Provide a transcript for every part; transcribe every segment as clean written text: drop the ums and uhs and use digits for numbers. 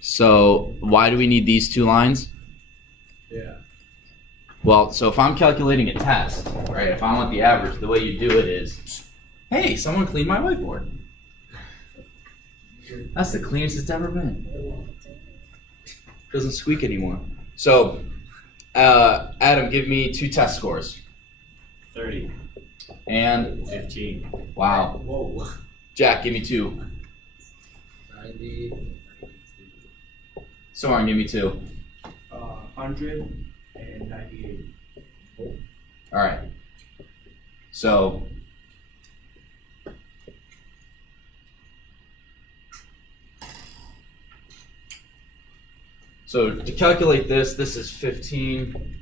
So why do we need these two lines? Yeah. Well, so if I'm calculating a test, right, if I want the average, the way you do it is, hey, someone clean my whiteboard. That's the cleanest it's ever been. Doesn't squeak anymore. So, Adam, give me 2 test scores. 30. And 15. wow. Whoa. Jack, give me 2. 90, 92. Soren, give me 2. 100 and 98. All right. So, to calculate this is 15,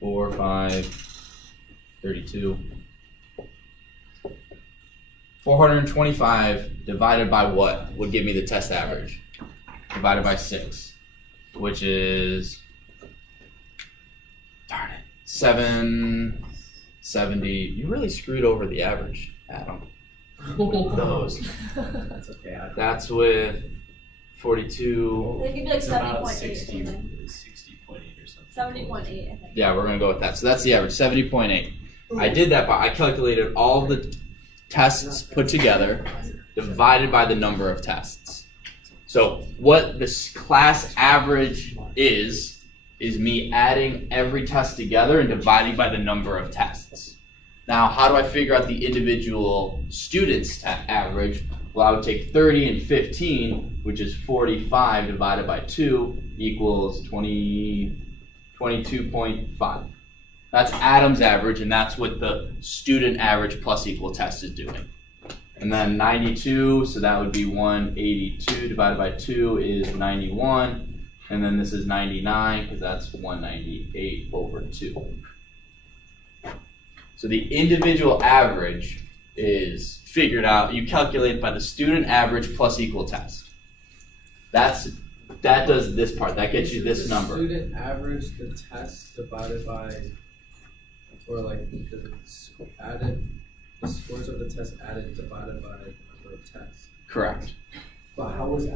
4, 5, 32. 425 divided by what would give me the test average? Divided by 6, which is, darn it, 770. You really screwed over the average, Adam. Those. That's okay. That's with 42. It could be like It's about 70.8. 60, something. 60.8 or something. 70.8, I think. Yeah, we're gonna go with that. So that's the average, 70.8. I did that by I calculated all the tests put together divided by the number of tests. So what this class average is me adding every test together and dividing by the number of tests. Now, how do I figure out the individual students' average? Well, I would take 30 and 15, which is 45 divided by 2 equals 22.5. That's Adam's average, and that's what the student average plus equal test is doing. And then 92, so that would be 182 divided by 2 is 91. And then this is 99, because that's 198 over 2. So the individual average is figured out, you calculate by the student average plus equal test. That does this part, that gets you this number. The student average, the test divided by, or like the scores of the test added divided by the number of tests. Correct. But how is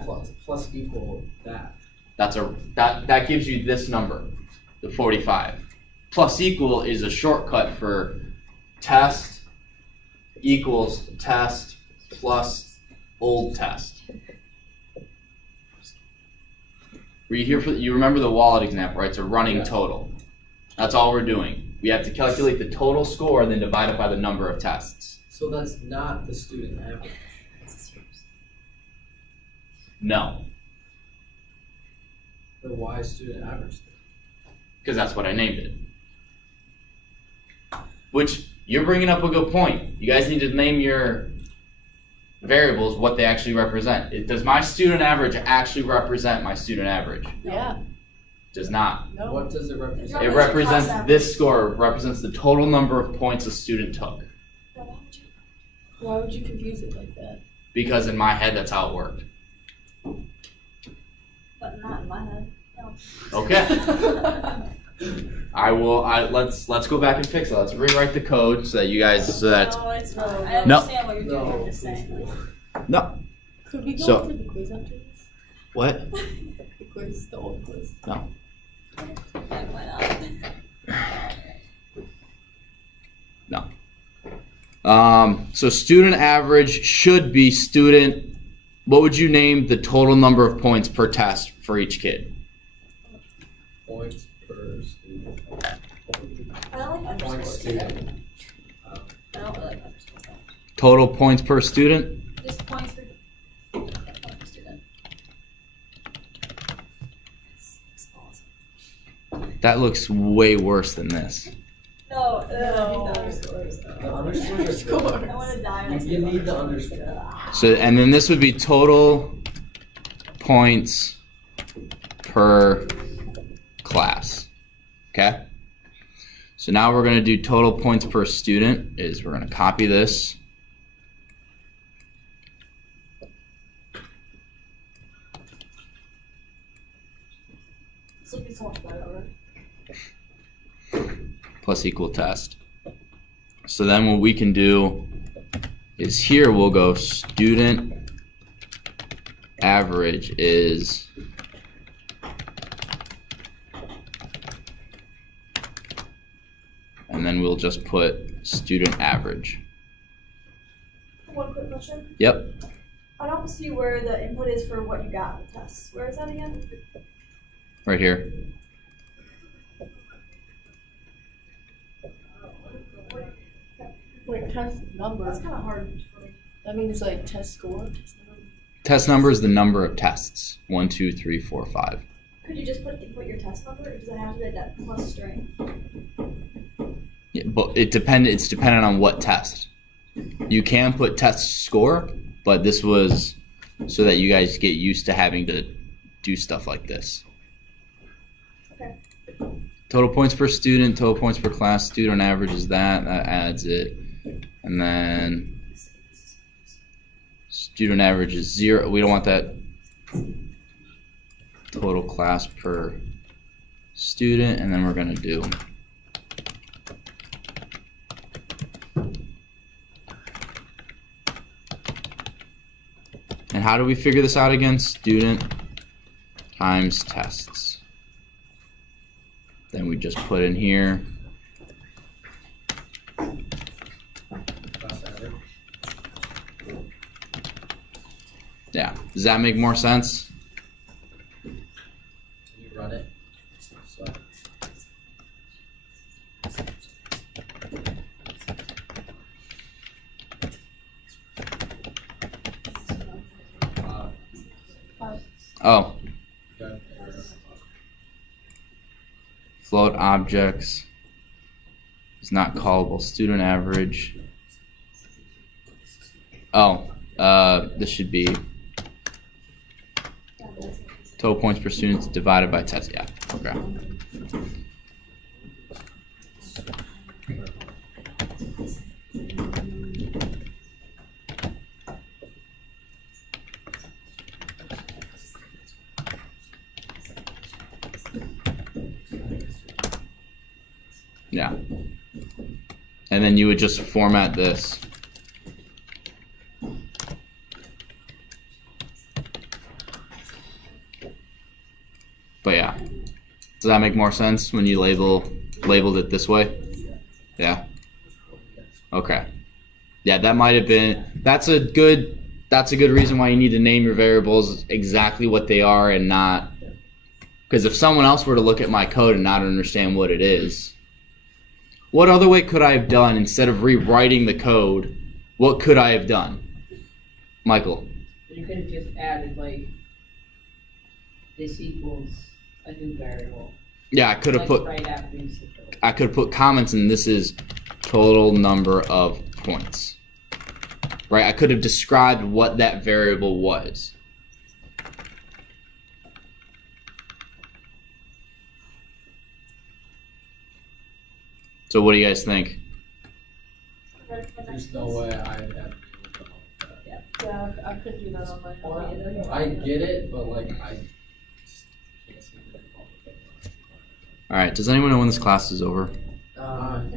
plus equal that? That gives you this number, the 45. Plus equal is a shortcut for test equals test plus old test. Were you here for you remember the wallet example, right? It's a running total. That's all we're doing. We have to calculate the total score, then divide it by the number of tests. So that's not the student average. No, Then why student average? because that's what I named it. Which, you're bringing up a good point. You guys need to name your variables what they actually represent. Does my student average actually represent my student average? Yeah. Does not. No. What does it represent? It represents, this score represents the total number of points a student took. Why would you confuse it like that? Because in my head, that's how it worked. But not in my head. No. Okay. Let's go back and fix it. Let's rewrite the code so that you guys, No, it's not. I No. understand what you're doing. I'm just saying. no. Could we go So- over the quiz after this? What? The quiz, the old quiz. No. Yeah, why not? So student average should be student, what would you name the total number of points per test for each kid? Points per student. I don't like Points underscores. student. I don't really like underscores. Total points per student? Just points for point per student. That looks way worse than this. No, no. Underscores. The underscores are good. I want to die on You need the underscore. So, and then this would be total points per class. Okay? So now we're going to do total points per student is we're going to copy this. It's looking so much better already. Plus equal test. So then what we can do is here we'll go student average is and then we'll just put student average. One quick question. Yep. I don't see where the input is for what you got on the tests. Where is that again? Right here. Wait, test number. That's kind of hard. That means like test score. Test number is the number of tests. 1, 2, 3, 4, 5. Could you just input your test number, or does it have to be that plus string? Yeah, but it's dependent on what test. You can put test score, but this was so that you guys get used to having to do stuff like this. Okay. Total points per student, total points per class, student average is that adds it. And then student average is 0. We don't want that. Total class per student, and then we're gonna do and how do we figure this out again? Student times tests. Then we just put in here Class average. yeah. Does that make more sense? Can you run it? So. Oh, Okay. float objects is not callable. Student average. Oh, this should be total points per student divided by test. Yeah, okay. Yeah. And then you would just format this. But yeah. Does that make more sense when you labeled it this way? Yeah. Okay. Yeah, that might have been that's a good reason why you need to name your variables exactly what they are and not because if someone else were to look at my code and not understand what it is, what other way could I have done instead of rewriting the code? What could I have done? Michael. You could have just added like this equals a new variable. Yeah, I could have Like put right after you said that. I could put comments and this is total number of points. Right? I could have described what that variable was. So what do you guys think? Ready for the next There's no quiz? way I'd have. Yeah, I could do that on my phone. I get it, but like I just can't seem to recall it. Alright, does anyone know when this class is over?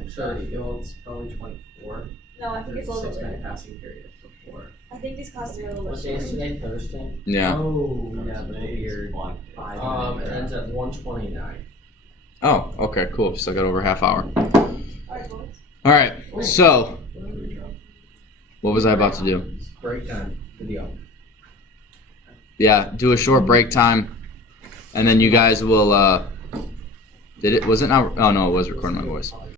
Sure, it's probably 24. No, I think it's a little bit 6-minute later. passing period before. I think these classes are a little What bit day is shorter. today? Thursday? Yeah. Oh, yeah, but it'll be your Block. it ends at 1:29. Oh, okay, cool. Still got over a half hour. Alright, boys. Alright, so what was I about to do? Break time. Video. Yeah, do a short break time and then you guys will was it not oh no, it was recording my voice.